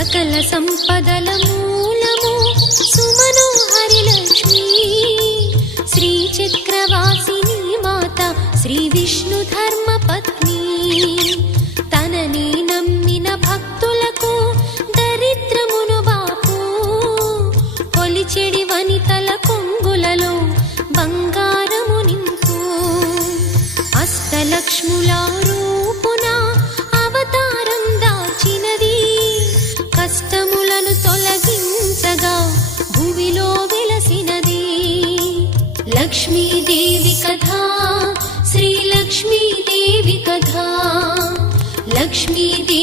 సకల సంపదల మూలము సుమనోహరి లక్ష్మీ శ్రీ చక్రవాసిని మాత శ్రీ విష్ణు ధర్మ పత్ని తనని నమ్మిన భక్తులకు దరిద్రమును బాపు కొలిచెడి వనితల కొంగులలో బంగారము నింపు అష్టలక్ష్ముల రూపున అవతారం దాచినది కష్టములను తొలగించగా భూమిలో వెలసినది లక్ష్మీదేవి కథ శ్రీ లక్ష్మీదేవి కథ లక్ష్మీదేవి